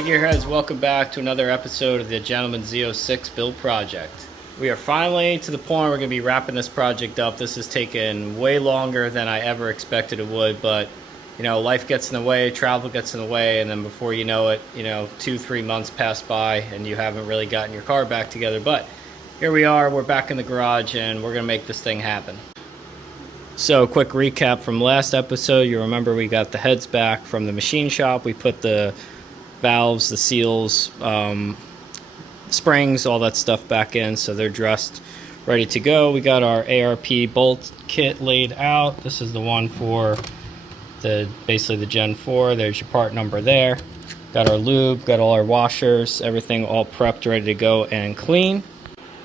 Hey Gearheads, welcome back to another episode of the Gentleman Z06 build project. We are finally to the point we're going to be wrapping this project up. This has taken way longer than I ever expected it would, but you know, life gets in the way, travel gets in the way, and then before you know it, 2-3 months pass by and you haven't really gotten your car back together. But here we are, we're back in the garage and we're going to make this thing happen. So quick recap from last episode. You remember we got the heads back from the machine shop. We put the valves, the seals, springs, all that stuff back in, so they're dressed, ready to go. We got our ARP bolt kit laid out. This is the one for basically the Gen 4. There's your part number there. Got our lube, got all our washers, everything all prepped, ready to go and clean.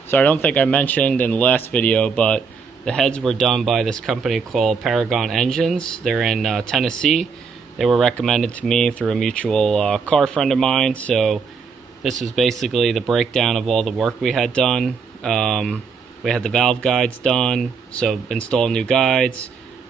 So I don't think I mentioned in the last video, but the heads were done by this company called Paragon Engines. They're in Tennessee. They were recommended to me through a mutual car friend of mine. So this was basically the breakdown of all the work we had done. We had the valve guides done, so install new guides,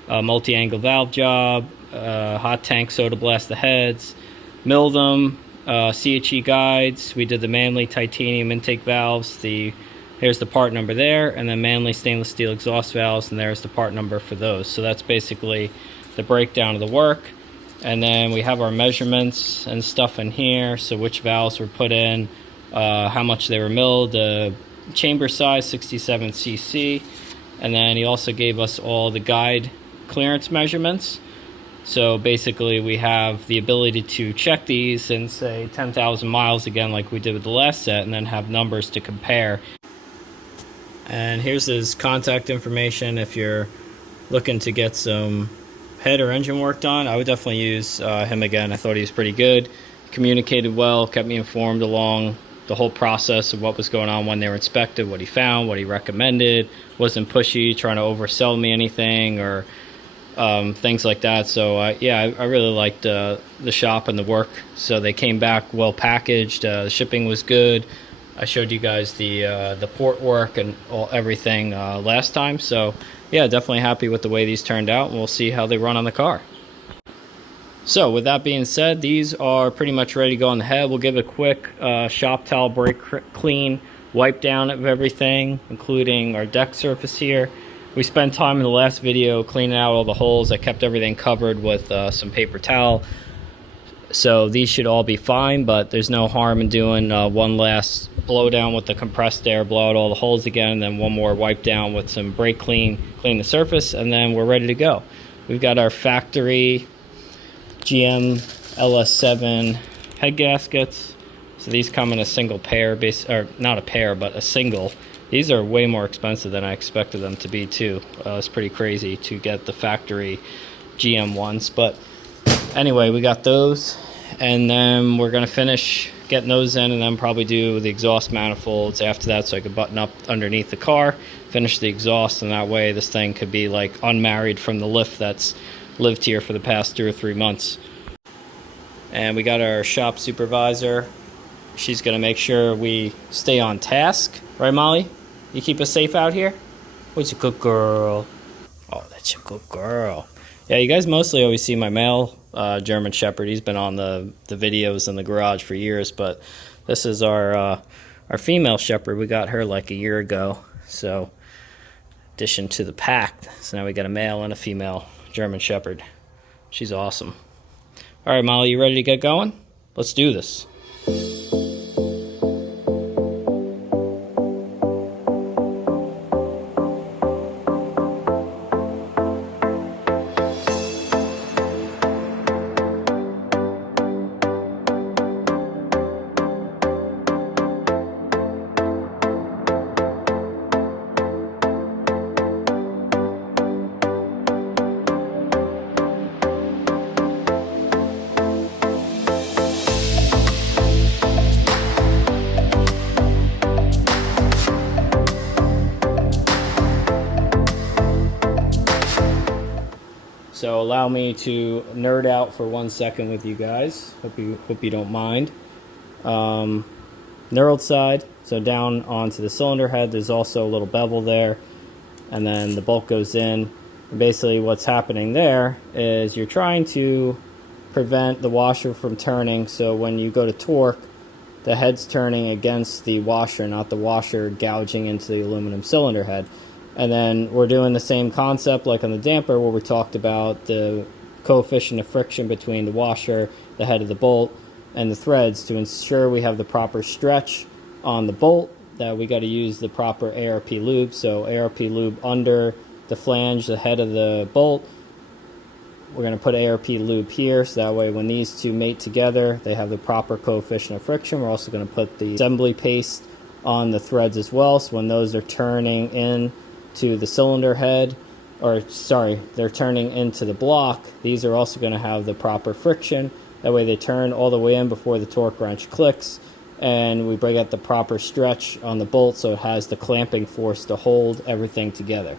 multi-angle valve job, hot tank soda blast the heads, mill them, CHE guides. We did the Manley titanium intake valves. Here's the part number there, and then Manley stainless steel exhaust valves, and there's the part number for those. So that's basically the breakdown of the work. And then we have our measurements and stuff in here, so which valves were put in, how much they were milled, chamber size 67 cc, and then he also gave us all the guide clearance measurements. So basically we have the ability to check these in say 10,000 miles again like we did with the last set, and then have numbers to compare. And here's his contact information if you're looking to get some head or engine work done. I would definitely use him again. I thought he was pretty good, communicated well, kept me informed along the whole process of what was going on when they were inspected, what he found, what he recommended, wasn't pushy, trying to oversell me anything or things like that. So yeah, I really liked the shop and the work. So they came back well packaged, the shipping was good. I showed you guys the port work and everything last time. So yeah, definitely happy with the way these turned out, and we'll see how they run on the car. So with that being said, these are pretty much ready to go on the head. We'll give a quick shop towel brake clean, wipe down of everything, including our deck surface here. We spent time in the last video cleaning out all the holes. I kept everything covered with some paper towel. So these should all be fine, but there's no harm in doing one last blow down with the compressed air, blow out all the holes again, and then one more wipe down with some brake clean the surface, and then we're ready to go. We've got our factory GM LS7 head gaskets. So these come in a single pair, or not a pair, but a single. These are way more expensive than I expected them to be too. It's pretty crazy to get the factory GM ones, but anyway, we got those, and then we're going to finish getting those in, and then probably do the exhaust manifolds after that, so I could button up underneath the car, finish the exhaust, and that way this thing could be like unmarried from the lift that's lived here for the past 2 or 3 months. And we got our shop supervisor. She's going to make sure we stay on task. Right, Molly? You keep us safe out here? What's a good girl? Oh, that's a good girl. Yeah, you guys mostly always see my male German Shepherd. He's been on the videos in the garage for years, but this is our female Shepherd. We got her like a year ago, so addition to the pack. So now we got a male and a female German Shepherd. She's awesome. All right, Molly, you ready to get going? Let's do this. So allow me to nerd out for 1 second with you guys. Hope you don't mind. Knurled side, so down onto the cylinder head, there's also a little bevel there, and then the bolt goes in. And basically what's happening there is you're trying to prevent the washer from turning, so when you go to torque, the head's turning against the washer, not the washer gouging into the aluminum cylinder head. And then we're doing the same concept like on the damper, where we talked about the coefficient of friction between the washer, the head of the bolt, and the threads to ensure we have the proper stretch on the bolt, that we got to use the proper ARP lube. So ARP lube under the flange, the head of the bolt. We're going to put ARP lube here, so that way when these two mate together, they have the proper coefficient of friction. We're also going to put the assembly paste on the threads as well, so when those are turning in to the cylinder head, or sorry, they're turning into the block, these are also going to have the proper friction. That way they turn all the way in before the torque wrench clicks, and we bring out the proper stretch on the bolt so it has the clamping force to hold everything together.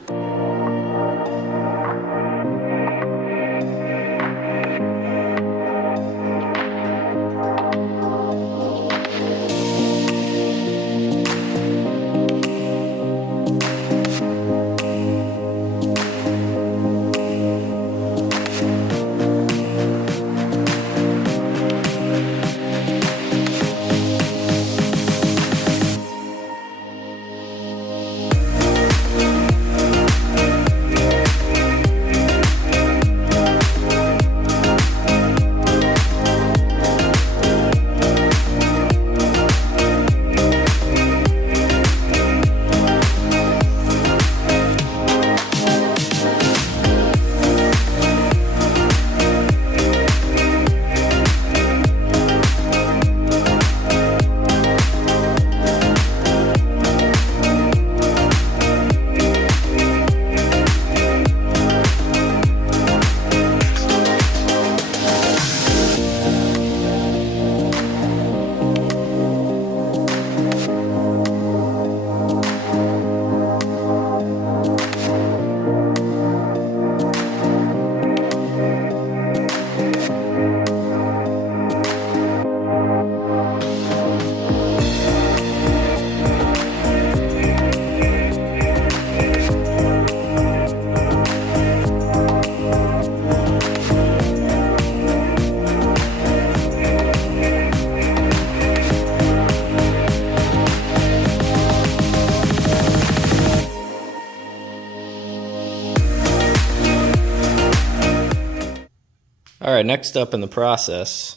All right, next up in the process,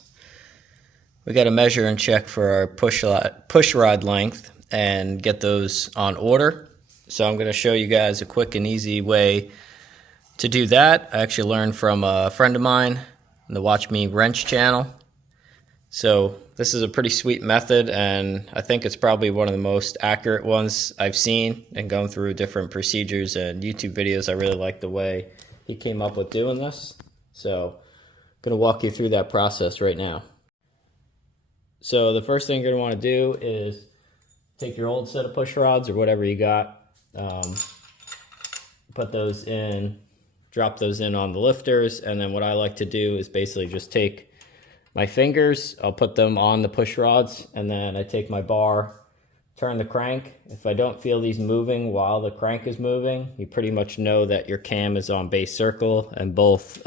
we got to measure and check for our push rod length and get those on order. So I'm going to show you guys a quick and easy way to do that. I actually learned from a friend of mine in the Watch Me Wrench channel. So this is a pretty sweet method, and I think it's probably one of the most accurate ones I've seen. And going through different procedures and YouTube videos, I really like the way he came up with doing this. So I'm going to walk you through that process right now. So the first thing you're going to want to do is take your old set of push rods or whatever you got, put those in, drop those in on the lifters, and then what I like to do is basically just take my fingers, I'll put them on the push rods, and then I take my bar, turn the crank. If I don't feel these moving while the crank is moving, you pretty much know that your cam is on base circle, and both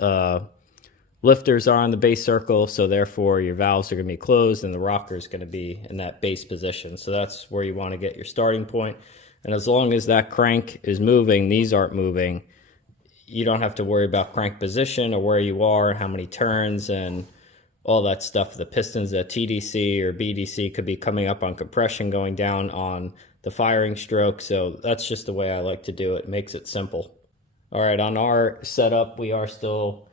lifters are on the base circle, so therefore your valves are going to be closed and the rocker is going to be in that base position. So that's where you want to get your starting point. And as long as that crank is moving, these aren't moving, you don't have to worry about crank position or where you are, how many turns, and all that stuff. The pistons at TDC or BDC could be coming up on compression, going down on the firing stroke. So that's just the way I like to do it. It makes it simple. All right, on our setup, we are still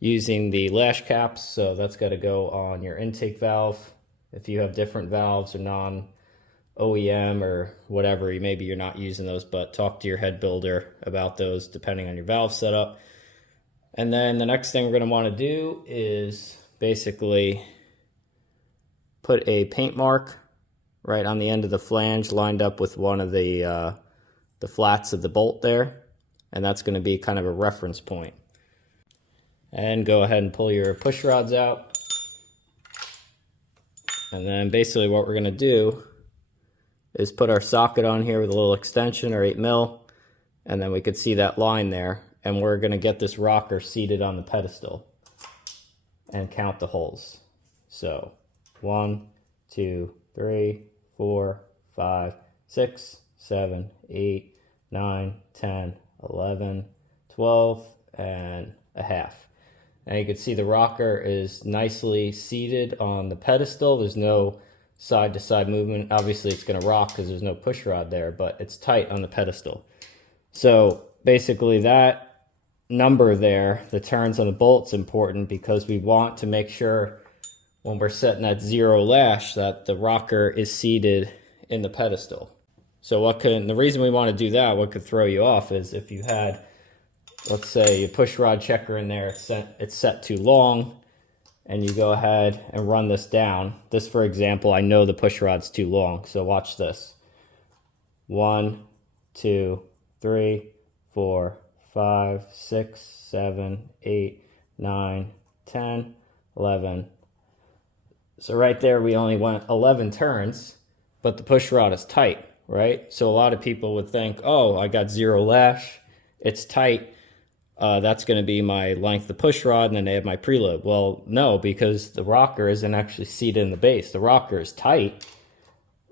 using the lash caps, so that's got to go on your intake valve. If you have different valves or non-OEM or whatever, maybe you're not using those, but talk to your head builder about those depending on your valve setup. And then the next thing we're going to want to do is basically put a paint mark right on the end of the flange lined up with one of the flats of the bolt there, and that's going to be kind of a reference point. And go ahead and pull your push rods out. And then basically what we're going to do is put our socket on here with a little extension or 8 mil, and then we could see that line there, and we're going to get this rocker seated on the pedestal. and count the holes. So 1, 2, 3, 4, 5, 6, 7, 8, 9, 10, 11, 12, and a half. And you can see the rocker is nicely seated on the pedestal. There's no side-to-side movement. Obviously, it's going to rock because there's no push rod there, but it's tight on the pedestal. So basically that number there, the turns on the bolt's important because we want to make sure when we're setting that 0 lash that the rocker is seated in the pedestal. So the reason we want to do that, what could throw you off is if you had, let's say, a push rod checker in there, it's set too long, and you go ahead and run this down. This, for example, I know the push rod's too long, so watch this. 1, 2, 3, 4, 5, 6, 7, 8, 9, 10, 11. So right there we only went 11 turns, but the push rod is tight, right? So a lot of people would think, oh, I got 0 lash, it's tight, that's going to be my length of push rod, and then they have my preload. Well, no, because the rocker isn't actually seated in the base. The rocker is tight,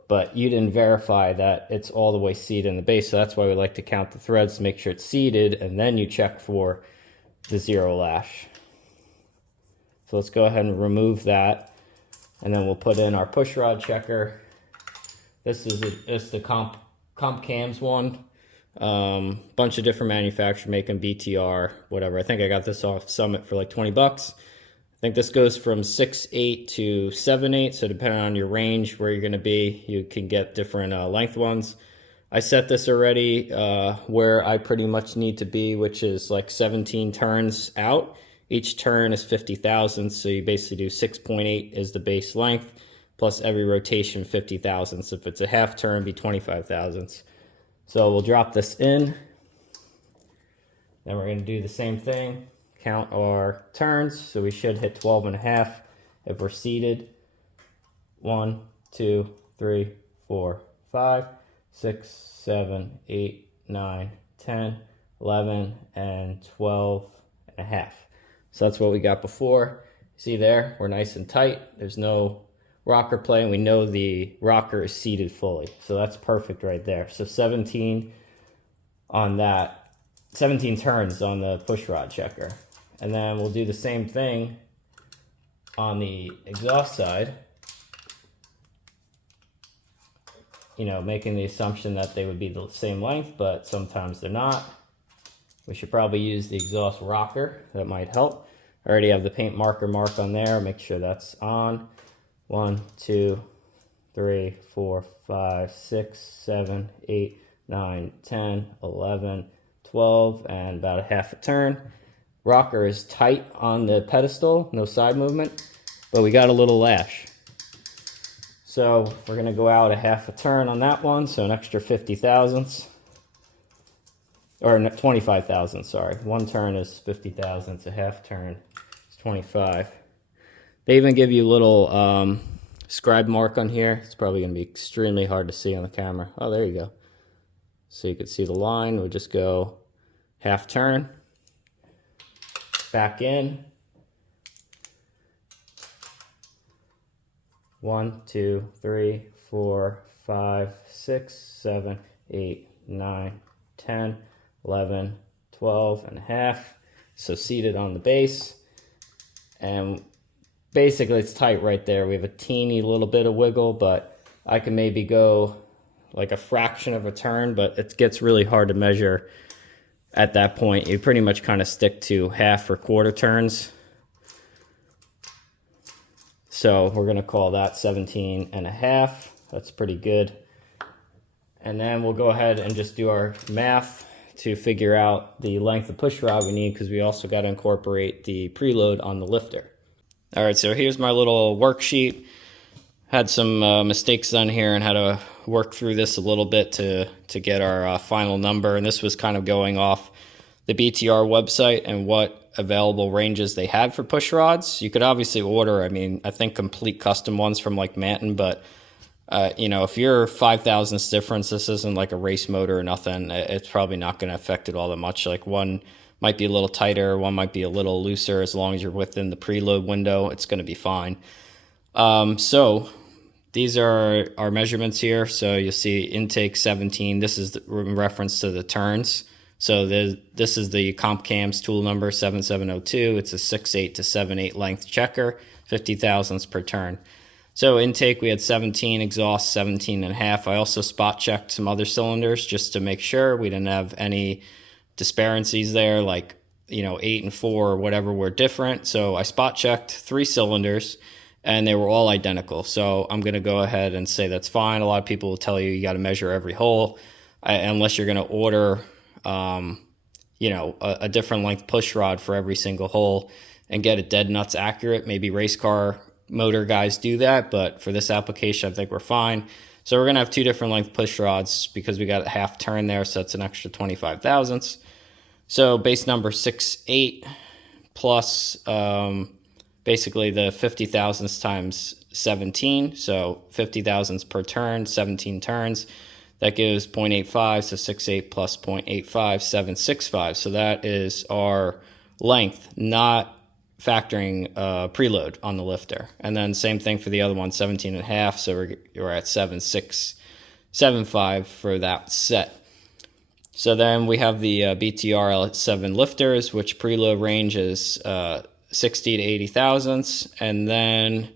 but you didn't verify that it's all the way seated in the base. So that's why we like to count the threads to make sure it's seated, and then you check for the 0 lash. So let's go ahead and remove that, and then we'll put in our push rod checker. This is the comp cams one. Bunch of different manufacturers making BTR, whatever. I think I got this off Summit for like 20 bucks. I think this goes from 6/8 to 7/8, so depending on your range where you're going to be, you can get different length ones. I set this already where I pretty much need to be, which is like 17 turns out. Each turn is 50 thousandths, so you basically do 6.8 is the base length, plus every rotation 50 thousandths. If it's a half turn, it'd be 25 thousandths. So we'll drop this in. Then we're going to do the same thing. Count our turns. So we should hit 12.5 if we're seated. 1, 2, 3, 4, 5, 6, 7, 8, 9, 10, 11, and 12.5. So that's what we got before. See there, we're nice and tight. There's no rocker play, and we know the rocker is seated fully. So that's perfect right there. So 17 on that, 17 turns on the push rod checker. And then we'll do the same thing on the exhaust side. You know, making the assumption that they would be the same length, but sometimes they're not. We should probably use the exhaust rocker. That might help. I already have the paint marker mark on there. Make sure that's on. 1, 2, 3, 4, 5, 6, 7, 8, 9, 10, 11, 12, and about a half a turn. Rocker is tight on the pedestal, no side movement, but we got a little lash. So we're going to go out a half a turn on that one, so an extra 50 thousandths. Or 25 thousandths, sorry. One turn is 50 thousandths, a half turn is 25. They even give you a little scribe mark on here. It's probably going to be extremely hard to see on the camera. Oh, there you go. So you can see the line. We'll just go half turn, back in. 1, 2, 3, 4, 5, 6, 7, 8, 9, 10, 11, 12 and a half. So seated on the base. And basically it's tight right there. We have a teeny little bit of wiggle, but I can maybe go like a fraction of a turn, but it gets really hard to measure at that point. You pretty much kind of stick to half or quarter turns. So we're going to call that 17 and a half. That's pretty good. And then we'll go ahead and just do our math to figure out the length of push rod we need, because we also got to incorporate the preload on the lifter. All right, so here's my little worksheet. Had some mistakes on here and had to work through this a little bit to get our final number. And this was kind of going off the BTR website and what available ranges they had for push rods. You could obviously order, I mean, I think complete custom ones from like Manton, but you know, if you're 5 thousandths difference, this isn't like a race motor or nothing. It's probably not going to affect it all that much. Like one might be a little tighter, one might be a little looser. As long as you're within the preload window, it's going to be fine. So these are our measurements here. So you'll see intake 17. This is in reference to the turns. So this is the comp cams tool number 7702. It's a 6/8 to 7/8 length checker, 50 thousandths per turn. So intake, we had 17, exhaust 17.5. I also spot checked some other cylinders just to make sure we didn't have any disparities there, like 8 and 4 or whatever were different. So I spot checked 3 cylinders and they were all identical. So I'm going to go ahead and say that's fine. A lot of people will tell you got to measure every hole unless you're going to order a different length push rod for every single hole and get it dead nuts accurate. Maybe race car motor guys do that, but for this application I think we're fine. So we're gonna have 2 different length push rods because we got a half turn there, so that's an extra 25 thousandths. So base number 6/8 plus basically the 50 thousandths times 17, so 50 thousandths per turn, 17 turns. That gives 0.85, so 6/8 plus 0.85, 765. So that is our length, not factoring preload on the lifter. And then same thing for the other one, 17.5, so we're at 7.675 for that set. So then we have the BTR L7 lifters, which preload range is 60 to 80 thousandths, and then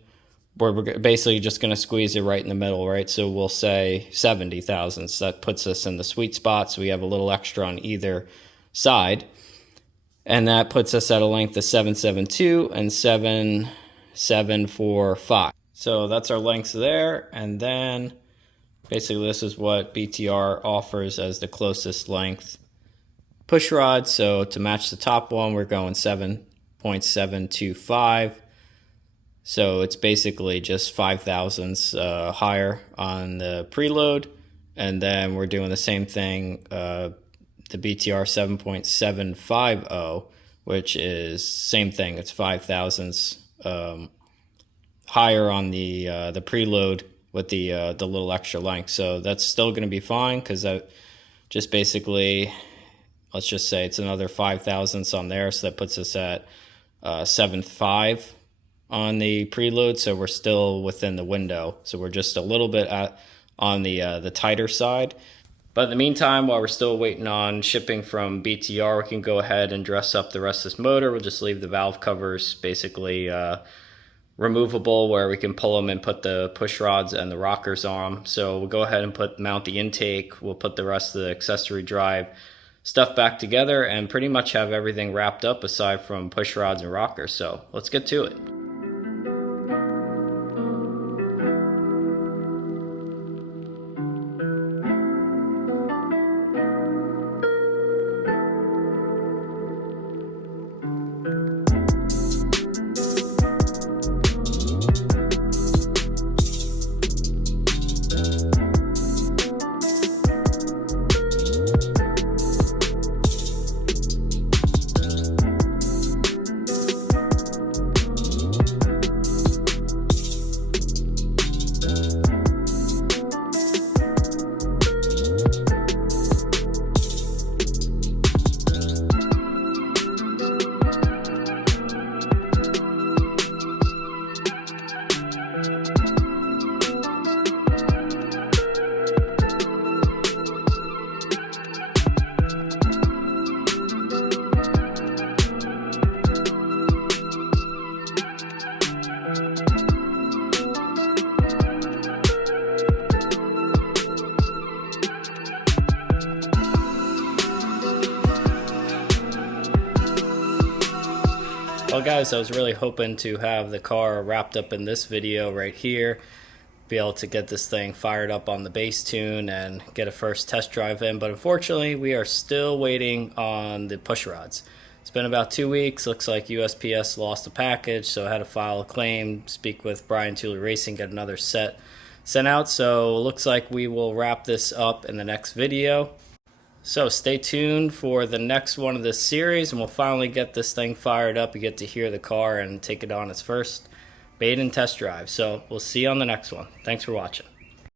we're basically just going to squeeze it right in the middle, right? So we'll say 70 thousandths. That puts us in the sweet spot, so we have a little extra on either side. And that puts us at a length of 772 and 7745. So that's our lengths there. And then basically this is what BTR offers as the closest length push rod. So to match the top one, we're going 7.725. So it's basically just 5 thousandths higher on the preload. And then we're doing the same thing, the BTR 7.750, which is same thing. It's 5 thousandths higher on the preload with the little extra length. So that's still going to be fine because that just basically, let's just say it's another 5 thousandths on there. So that puts us at 7.5 on the preload. So we're still within the window. So we're just a little bit on the tighter side. But in the meantime, while we're still waiting on shipping from BTR, we can go ahead and dress up the rest of this motor. We'll just leave the valve covers basically removable, where we can pull them and put the push rods and the rockers on them. So we'll go ahead and mount the intake. We'll put the rest of the accessory drive stuff back together and pretty much have everything wrapped up aside from push rods and rockers. So let's get to it. Well guys, I was really hoping to have the car wrapped up in this video right here, be able to get this thing fired up on the base tune and get a first test drive in, but unfortunately we are still waiting on the push rods. It's been about 2 weeks, looks like USPS lost a package, so I had to file a claim, speak with Brian Tooley Racing, get another set sent out, so looks like we will wrap this up in the next video. So stay tuned for the next one of this series, and we'll finally get this thing fired up. You get to hear the car and take it on its first maiden test drive. So we'll see you on the next one. Thanks for watching.